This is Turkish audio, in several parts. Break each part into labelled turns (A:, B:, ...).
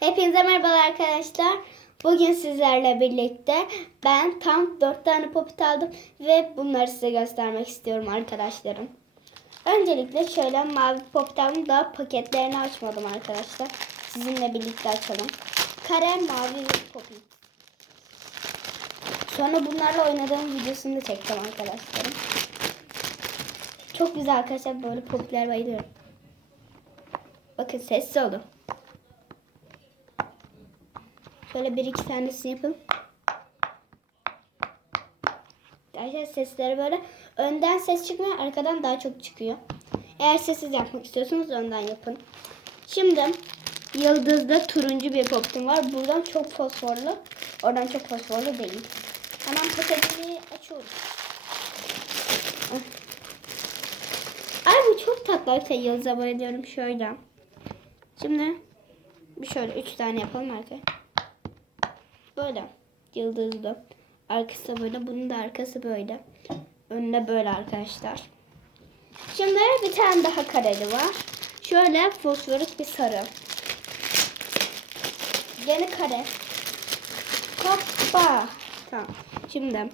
A: Hepinize merhabalar arkadaşlar. Bugün sizlerle birlikte ben tam 4 tane popit aldım ve bunları size göstermek istiyorum arkadaşlarım. Öncelikle şöyle mavi popit aldım. Daha paketlerini açmadım arkadaşlar. Sizinle birlikte açalım. Kare mavi popit. Sonra bunlarla oynadığım videosunu da çekeceğim arkadaşlarım. Çok güzel arkadaşlar böyle popitler bayılıyorum. Bakın sessiz olun. Şöyle bir iki tanesini yapalım. Arkadaşlar sesleri böyle önden ses çıkmıyor arkadan daha çok çıkıyor. Eğer sessiz yapmak istiyorsanız önden yapın. Şimdi yıldızda turuncu bir poptum var. Buradan çok fosforlu. Oradan çok fosforlu değil. Hemen paketini açıyoruz. Ay bu çok tatlı. Arkadaşlar yıldıza bayılıyorum. Şöyle. Şimdi bir şöyle üç tane yapalım arkadaşlar. Böyle yıldızlı. Arkası böyle. Bunun da arkası böyle. Önüne böyle arkadaşlar. Şimdi bir tane daha kareli var. Şöyle fosforik bir sarı. Yeni kare. Hoppa. Tamam. Şimdi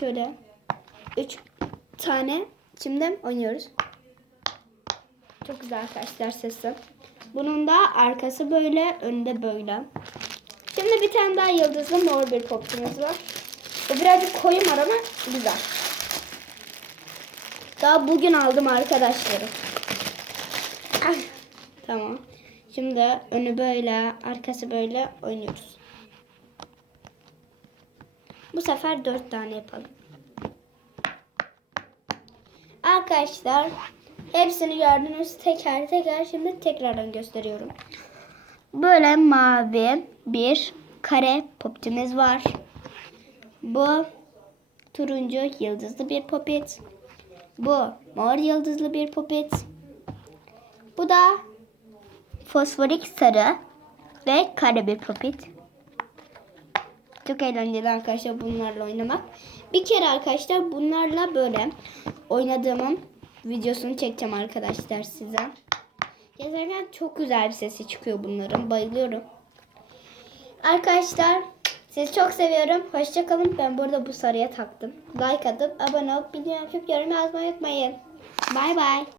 A: şöyle üç tane şimdi oynuyoruz. Çok güzel arkadaşlar sesi. Bunun da arkası böyle, önde böyle. Şimdi bir tane daha yıldızlı mor bir popçumuz var. Bu birazcık koyu mor ama güzel. Daha bugün aldım arkadaşlarım. Ah, tamam. Şimdi önü böyle, arkası böyle oynuyoruz. Bu sefer dört tane yapalım. Arkadaşlar hepsini gördünüz teker teker şimdi tekrardan gösteriyorum. Böyle mavi bir kare popitimiz var. Bu turuncu yıldızlı bir popit. Bu mor yıldızlı bir popit. Bu da fosforik sarı ve kare bir popit. Çok eğlenceli arkadaşlar bunlarla oynamak. Bir kere arkadaşlar bunlarla böyle oynadığımın videosunu çekeceğim arkadaşlar size. Gezerken çok güzel bir sesi çıkıyor bunların. Bayılıyorum. Arkadaşlar sizi çok seviyorum. Hoşçakalın. Ben burada bu sarıya taktım. Like atıp abone olup bildirim açıp yorum yazmayı unutmayın. Bay bay.